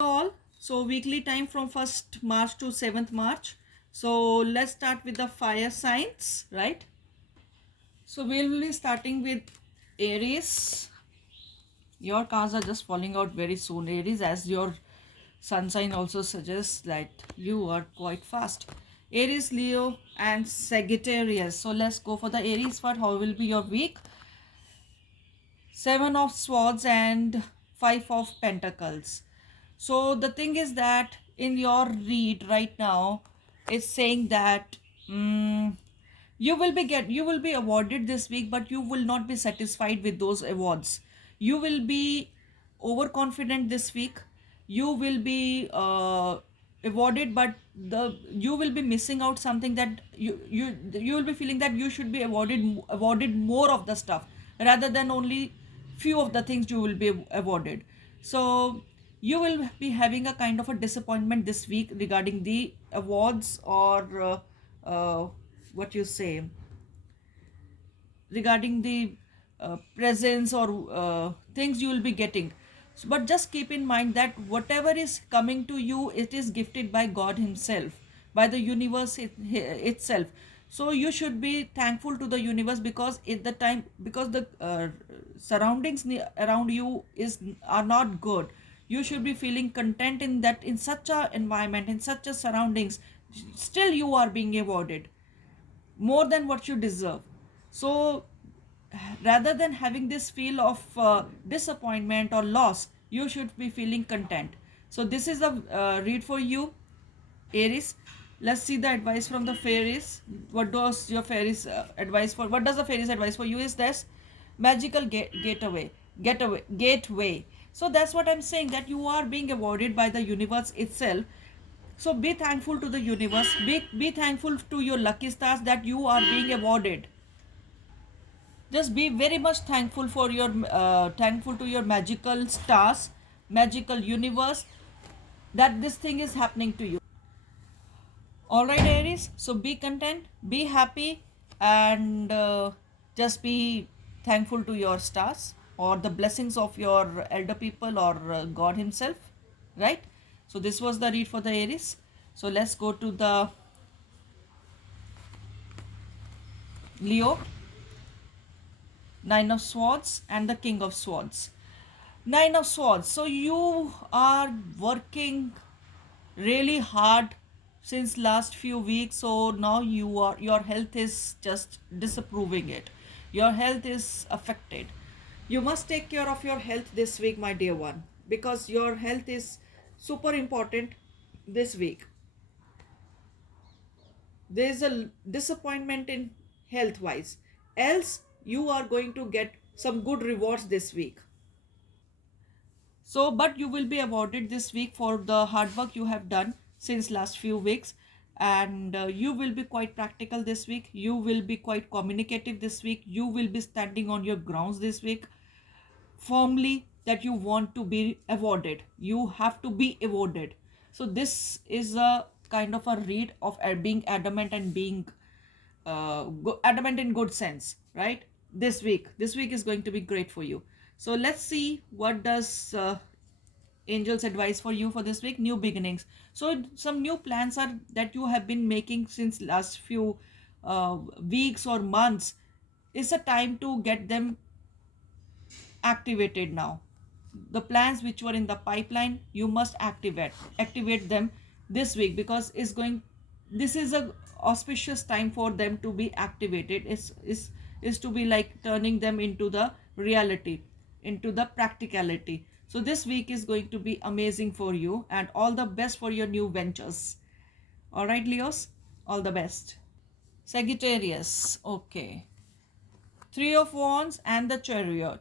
All. So weekly time from 1st March to 7th March. So let's start with the fire signs, right? So we'll be starting with Aries. Your cards are just falling out very soon, Aries, as your sun sign also suggests that you are quite fast. Aries, Leo, and Sagittarius. So let's go for the Aries part. How will be your week? Seven of Swords and Five of Pentacles. So the thing is that in your read right now, it's saying that you will be awarded this week, but you will not be satisfied with those awards. You will be overconfident this week. You will be awarded, but the you will be missing out something that you will be feeling that you should be awarded more of the stuff rather than only few of the things you will be awarded. So you will be having a kind of a disappointment this week regarding the awards or what you say, regarding the presents or things you will be getting. But just keep in mind that whatever is coming to you, it is gifted by God himself, by the universe itself. So you should be thankful to the universe, because at the time, because the surroundings around you is are not good. You should be feeling content in that, in such a environment, in such a surroundings, still you are being awarded more than what you deserve. So rather than having this feel of disappointment or loss, you should be feeling content. So this is the read for you, Aries. Let's see the advice from the fairies. What does your fairies advice for? What does the fairies advice for you is this? Magical gateway. So that's what I'm saying, that you are being awarded by the universe itself. So be thankful to the universe. Be thankful to your lucky stars that you are being awarded. Just be very much thankful for your thankful to your magical stars, magical universe, that this thing is happening to you. All right, Aries. So be content, be happy, and just be thankful to your stars or the blessings of your elder people or God himself, right? So this was the read for the Aries. So let's go to the Leo. Nine of Swords and the King of Swords. Nine of Swords. So you are working really hard since last few weeks. So now your health is just disapproving it. Your health is affected. You must take care of your health this week, my dear one, because your health is super important this week. There is a disappointment in health wise, else you are going to get some good rewards this week. So but you will be awarded this week for the hard work you have done since last few weeks, and you will be quite practical this week. You will be quite communicative this week. You will be standing on your grounds this week firmly, that you want to be awarded. You have to be awarded. So this is a kind of a read of being adamant and being adamant in good sense, right? This week is going to be great for you. So let's see what does angels advice for you for this week. New beginnings. So some new plans are that you have been making since last few weeks or months. It's a time to get them activated now. The plans which were in the pipeline, you must activate them this week, because this is a auspicious time for them to be activated. Is to be like turning them into the reality, into the practicality. So this week is going to be amazing for you, and all the best for your new ventures. All right, Leos, all the best. Sagittarius. Okay. Three of Wands and the Chariot.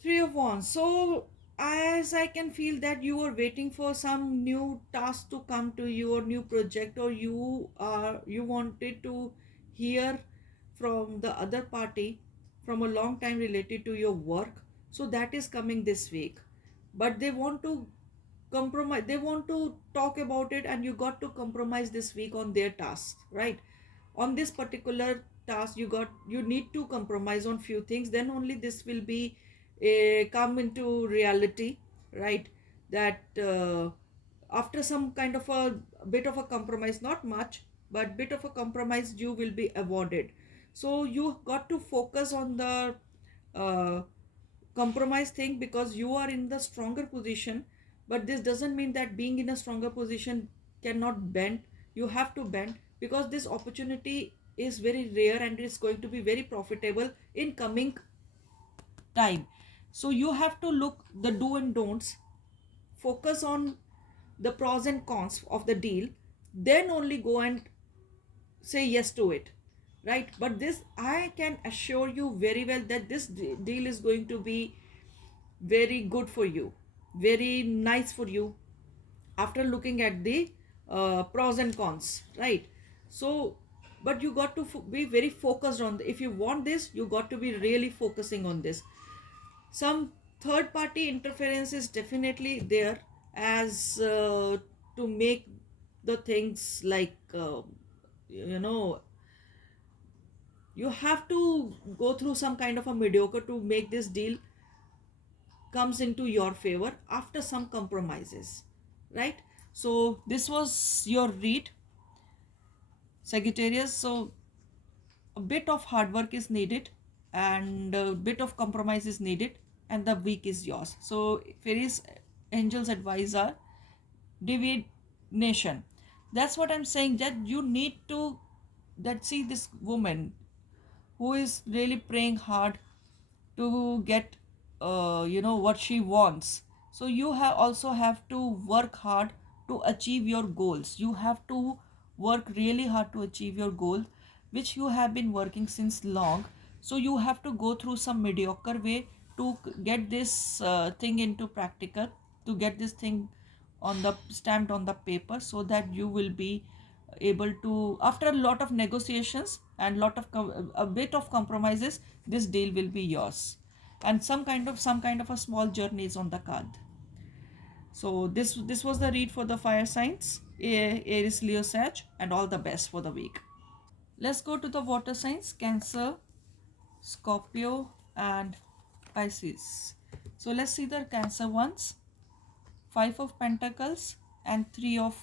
Three of Wands. So, as I can feel that you are waiting for some new task to come to you, or new project, or you wanted to hear from the other party from a long time related to your work. So that is coming this week. But they want to compromise. They want to talk about it, and you got to compromise this week on their tasks, right? On this particular task, you need to compromise on few things. Then only this will be come into reality, right? that after some kind of a bit of a compromise, not much, but bit of a compromise, you will be awarded. So you got to focus on the uh, compromise thing, because you are in the stronger position. But this doesn't mean that being in a stronger position cannot bend. You have to bend, because this opportunity is very rare and it's going to be very profitable in coming time. So you have to look the do and don'ts, focus on the pros and cons of the deal, then only go and say yes to it, right? But this, I can assure you very well that this deal is going to be very good for you, very nice for you, after looking at the pros and cons, right? So but you got to be very focused on if you want this, you got to be really focusing on this. Some third party interference is definitely there, as to make the things like you know you have to go through some kind of a mediocre to make this deal comes into your favor after some compromises, right? So this was your read, Sagittarius. So a bit of hard work is needed, and a bit of compromise is needed, and the week is yours. So fairies angels advisor divination, that's what I'm saying, that you need to, that see this woman who is really praying hard to get what she wants. So you have also have to work hard to achieve your goals. You have to work really hard to achieve your goal, which you have been working since long. So you have to go through some mediocre way to get this thing into practical, to get this thing on the stamped on the paper, so that you will be able to, after a lot of negotiations and lot of a bit of compromises, this deal will be yours. And some kind of a small journey is on the card. So this was the read for the fire signs, Aries, Leo, Sag, and all the best for the week. Let's go to the water signs, Cancer, Scorpio, and Pisces. So let's see the Cancer ones. Five of Pentacles and Three of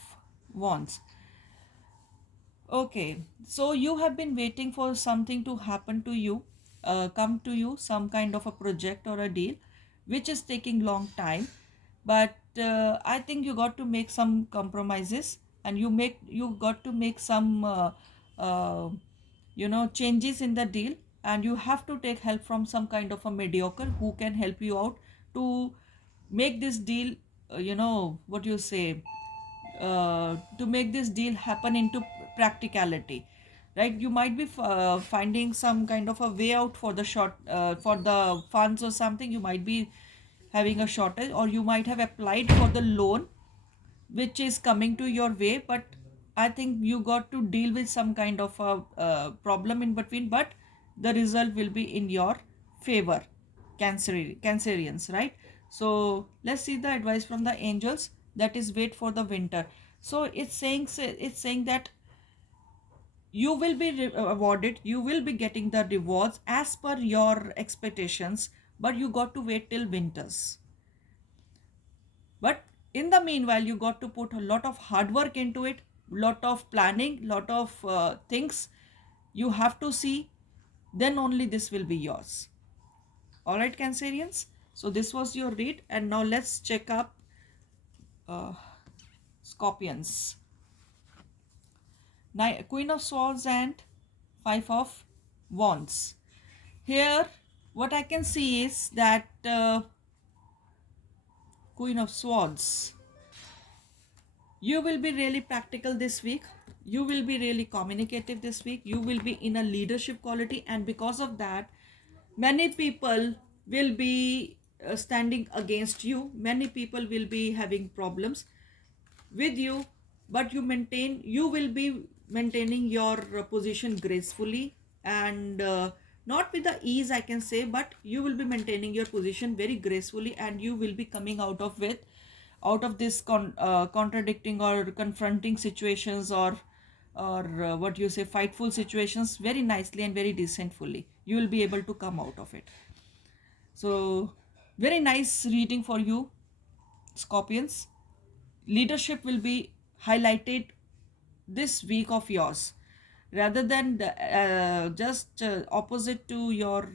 Wands. Okay, so you have been waiting for something to happen to you, come to you, some kind of a project or a deal, which is taking long time. But I think you got to make some compromises, and you got to make some uh, changes in the deal, and you have to take help from some kind of a mediocre who can help you out to make this deal. What you say, to make this deal happen into practicality, right? You might be finding some kind of a way out for the short for the funds or something. You might be having a shortage, or you might have applied for the loan which is coming to your way, but I think you got to deal with some kind of a problem in between, but the result will be in your favor, cancerians, right? So let's see the advice from the angels, that is wait for the winter. So it's saying that you will be awarded, you will be getting the rewards as per your expectations, but you got to wait till winters. But in the meanwhile, you got to put a lot of hard work into it, lot of planning, lot of things you have to see, then only this will be yours. All right, Cancerians. So this was your read, and now let's check up uh, Scorpions. Queen of Swords and Five of Wands. Here, what I can see is that Queen of Swords, you will be really practical this week. You will be really communicative this week. You will be in a leadership quality, and because of that, many people will be standing against you. Many people will be having problems with you, but you will be maintaining your position gracefully, and not with the ease, I can say, but you will be maintaining your position very gracefully, and you will be coming out of this contradicting or confronting situations, or what you say, fightful situations, very nicely and very decentfully. You will be able to come out of it. So very nice reading for you, Scorpions, leadership will be highlighted this week of yours, rather than just opposite to your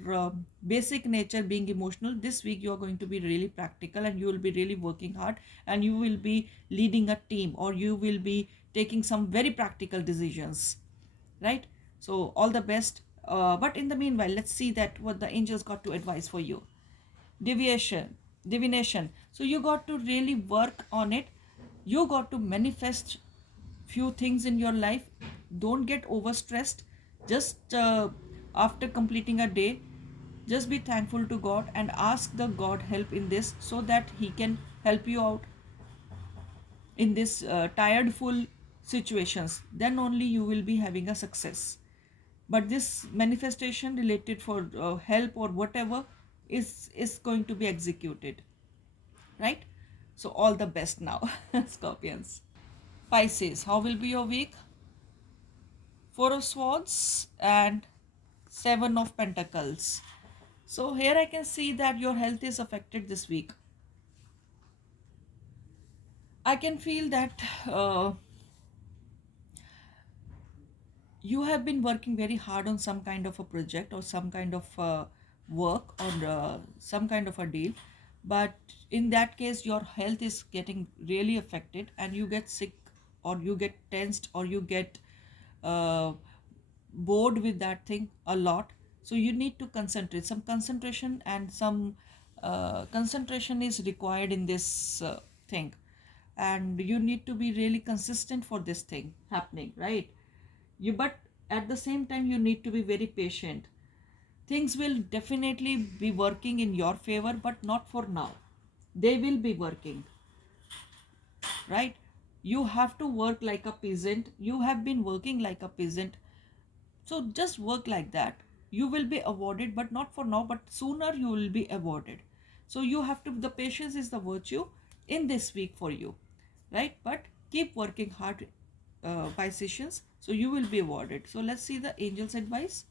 basic nature being emotional. This week you are going to be really practical, and you will be really working hard, and you will be leading a team, or you will be taking some very practical decisions, right? So all the best. But in the meanwhile, let's see that what the angels got to advise for you. Deviation, divination. So you got to really work on it. You got to manifest few things in your life. Don't get overstressed. Just after completing a day, just be thankful to God and ask the God help in this, so that He can help you out in this tired full situations. Then only you will be having a success. But this manifestation related for help or whatever is going to be executed, right? So all the best now. Scorpions. Pisces, how will be your week? Four of Swords and Seven of Pentacles. So here I can see that your health is affected this week. I can feel that you have been working very hard on some kind of a project, or some kind of work, or some kind of a deal, but in that case your health is getting really affected, and you get sick, or you get tensed, or you get uh, bored with that thing a lot. So you need to concentrate. Some concentration and some concentration is required in this thing, and you need to be really consistent for this thing happening, right? You, but at the same time you need to be very patient. Things will definitely be working in your favor, but not for now. They will be working, right? You have to work like a peasant. You have been working like a peasant, so just work like that. You will be awarded, but not for now, but sooner you will be awarded. So you have to, the patience is the virtue in this week for you, right? But keep working hard, Pisceans, so you will be awarded. So let's see the angels advice.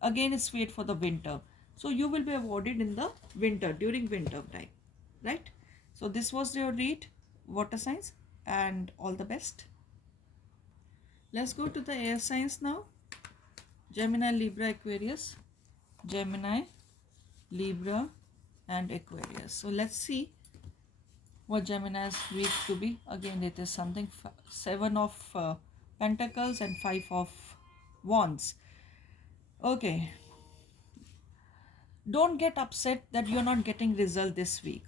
Again, it's wait for the winter. So you will be awarded in the winter, during winter time, right? So this was your read, water signs, and all the best. Let's go to the air signs now. Gemini, Libra, Aquarius. Gemini, Libra, and Aquarius. So let's see what Gemini's week to be. Again, it is something Seven of Pentacles and Five of Wands. Okay. Don't get upset that you're not getting result this week.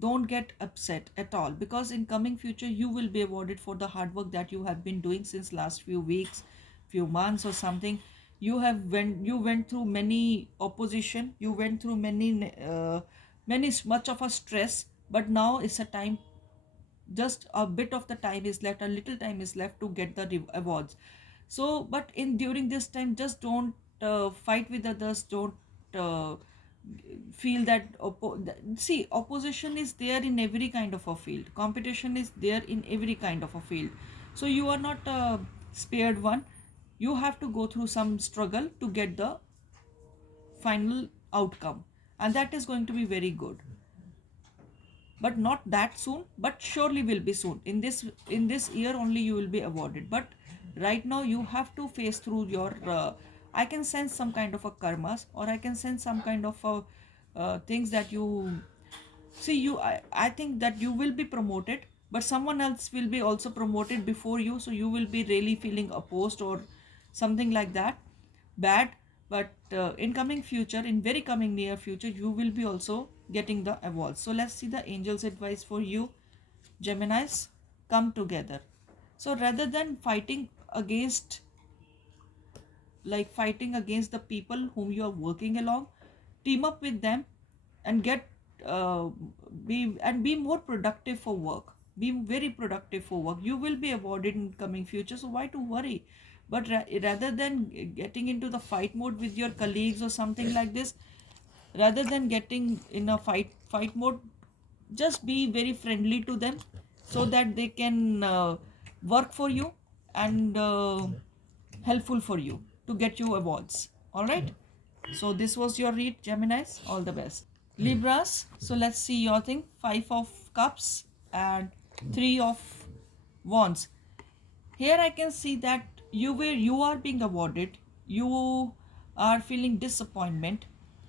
Don't get upset at all, because in coming future you will be awarded for the hard work that you have been doing since last few weeks, few months or something. You went through many opposition, you went through many much of a stress, but now it's a time, just a bit of the time is left, a little time is left to get the awards. So but in during this time, just don't fight with others. Don't uh, feel that see, opposition is there in every kind of a field, competition is there in every kind of a field. So you are not spared one. You have to go through some struggle to get the final outcome, and that is going to be very good, but not that soon, but surely will be soon. In this year only you will be awarded, but right now you have to face through your I can sense some kind of a karmas, or I can sense some kind of a things that you see. I think that you will be promoted, but someone else will be also promoted before you, so you will be really feeling opposed or something like that bad. But in coming future, in very coming near future, you will be also getting the awards. So let's see the angels advice for you, Geminis. Come together. So rather than fighting against the people whom you are working along, team up with them and uh, be more productive for work. Be very productive for work. You will be awarded in coming future, so why to worry? But rather than getting into the fight mode with your colleagues or something like this, rather than getting in a fight mode, just be very friendly to them, so that they can work for you and helpful for you to get you awards. All right, so this was your read, Geminis. All the best. Libras, so let's see your thing. Five of Cups, and Three of Wands. Here I can see that you are being awarded. You are feeling disappointment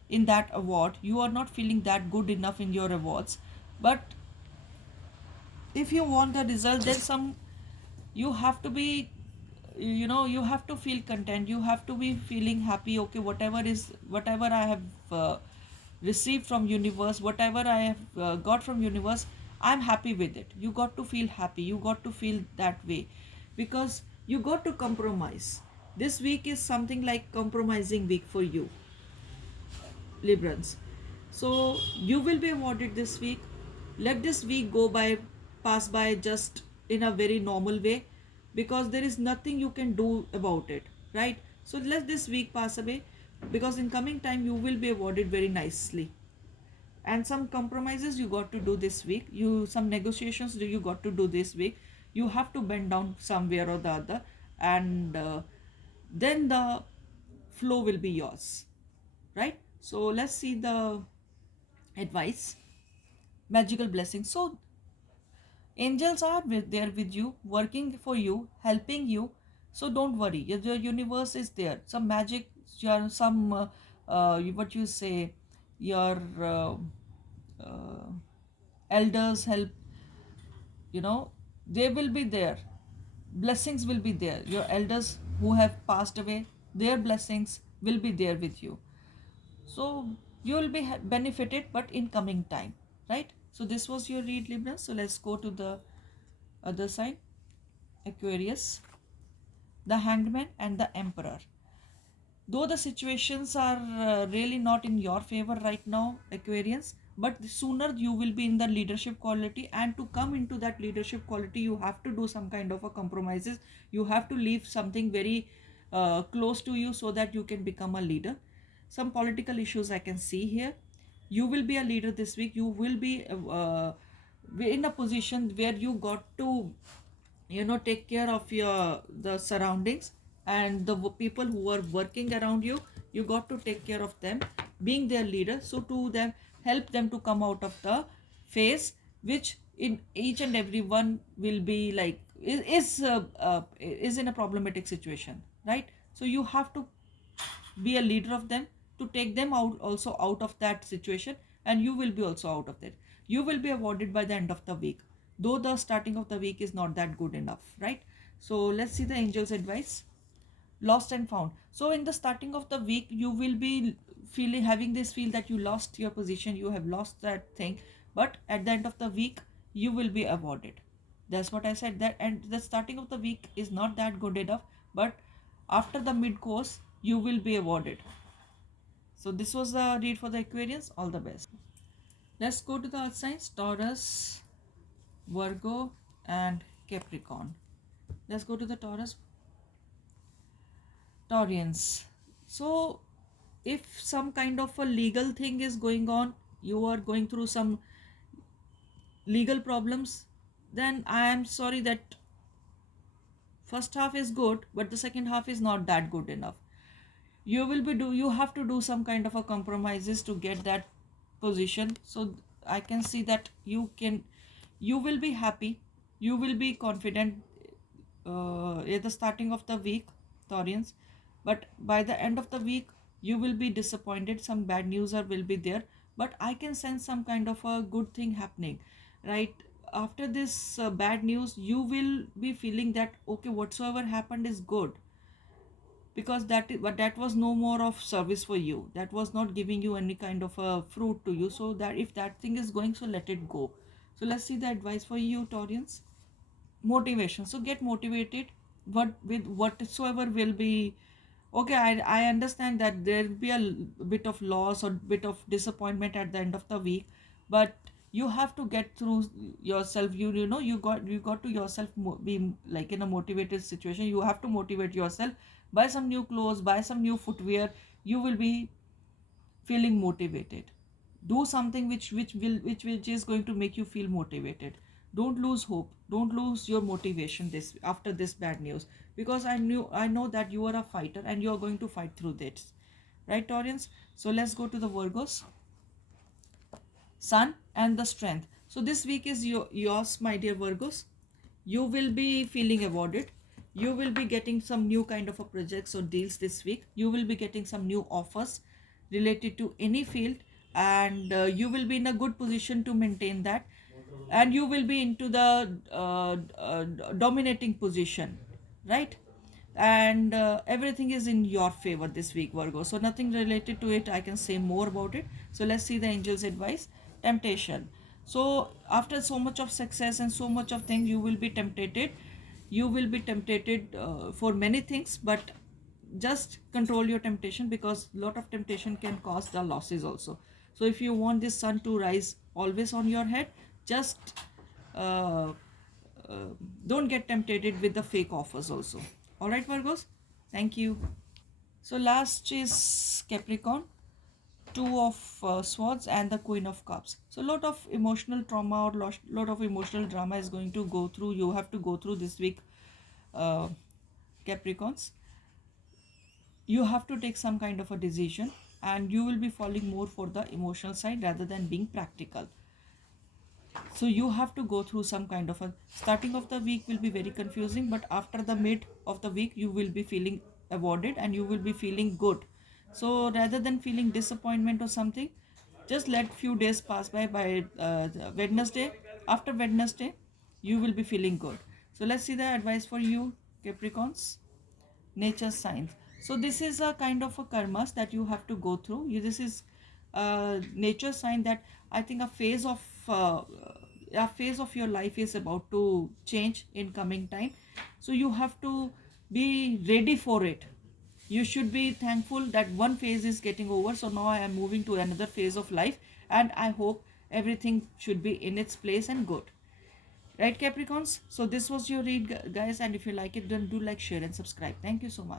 in that award. You are not feeling that good enough in your awards. But if you want the result, then some you have to be, you have to feel content. You have to be feeling happy. Okay, whatever I have received from universe, whatever I have got from universe, I'm happy with it. You got to feel happy. You got to feel that way, because you got to compromise. This week is something like compromising week for you, Librans. So you will be awarded this week. Let this week pass by just in a very normal way, because there is nothing you can do about it, right? So let this week pass away, because in coming time you will be awarded very nicely. And some compromises you got to do this week. Some negotiations you got to do this week. You have to bend down somewhere or the other, and then the flow will be yours, right? So let's see the advice. Magical blessings. So angels are there with you, working for you, helping you. So don't worry. Your universe is there. Some magic, some what you say, your uh, elders help. They will be there. Blessings will be there. Your elders who have passed away, their blessings will be there with you. So you will be benefited, but in coming time, right? So this was your read, Libra. So let's go to the other side. Aquarius, the Hangman and the Emperor. Though the situations are really not in your favor right now, Aquarians, but sooner you will be in the leadership quality, and to come into that leadership quality you have to do some kind of a compromises. You have to leave something very close to you, so that you can become a leader. Some political issues I can see here. You will be a leader this week. You will be in a position where you got to take care of the surroundings, and the people who are working around you. You got to take care of them, being their leader. So to them, help them to come out of the phase, which in each and every one will be like is in a problematic situation, right? So you have to be a leader of them, to take them out also out of that situation, and you will be also out of it. You will be awarded by the end of the week, though the starting of the week is not that good enough, right? So let's see the angels advice. Lost and found. So in the starting of the week you will be having this feel that you lost your position, you have lost that thing, but at the end of the week you will be awarded. That's what I said, that and the starting of the week is not that good enough, but after the mid course you will be awarded. So this was the read for the Aquarians. All the best. Let's go to the earth signs: Taurus, Virgo, and Capricorn. Let's go to the Taurians. So if some kind of a legal thing is going on, you are going through some legal problems, then I am sorry that first half is good, but the second half is not that good enough. You have to do some kind of a compromises to get that position. So I can see that you will be happy, you will be confident at the starting of the week, Taurians, but by the end of the week you will be disappointed. Some bad news will be there, but I can sense some kind of a good thing happening, right? After this bad news you will be feeling that okay, whatsoever happened is good, because but that was no more of service for you, that was not giving you any kind of a fruit to you. So that if that thing is going, so let it go. So let's see the advice for you, Taurians. Motivation. So get motivated, with whatsoever will be. Okay, I understand that there will be a bit of loss or bit of disappointment at the end of the week, but you have to get through yourself. You got to yourself be like in a motivated situation. You have to motivate yourself. Buy some new clothes, buy some new footwear. You will be feeling motivated. Do something which is going to make you feel motivated. Don't lose hope, don't lose your motivation this after this bad news, because I know that you are a fighter and you are going to fight through this, right, Taurians? So let's go to the Virgos. Sun and the strength. So this week is yours, my dear Virgos. You will be feeling awarded. You will be getting some new kind of a projects or deals this week. You will be getting some new offers related to any field, and you will be in a good position to maintain that, and you will be into the dominating position, right? And everything is in your favor this week, Virgo. So nothing related to it I can say more about it. So let's see the angels advice. Temptation. So after so much of success and so much of things, you will be tempted. You will be tempted for many things, but just control your temptation, because lot of temptation can cause the losses also. So if you want this sun to rise always on your head, just uh, uh, don't get tempted with the fake offers also. All right, Virgos. Thank you. So last is Capricorn, two of swords and the queen of cups. So a lot of emotional trauma or lot of emotional drama is going to go through. You have to go through this week, uh, Capricorns. You have to take some kind of a decision, and you will be falling more for the emotional side rather than being practical. So you have to go through some kind of a starting of the week will be very confusing, but after the mid of the week you will be feeling awarded and you will be feeling good. So rather than feeling disappointment or something, just let few days pass by Wednesday. After Wednesday you will be feeling good. So let's see the advice for you, Capricorns. Nature signs. So this is a kind of a karmas that you have to go through. This is nature sign that I think a phase of your life is about to change in coming time. So you have to be ready for it. You should be thankful that one phase is getting over, so now I am moving to another phase of life, and I hope everything should be in its place and good. Right, Capricorns? So this was your read, guys, and if you like it, then do like, share, and subscribe. Thank you so much.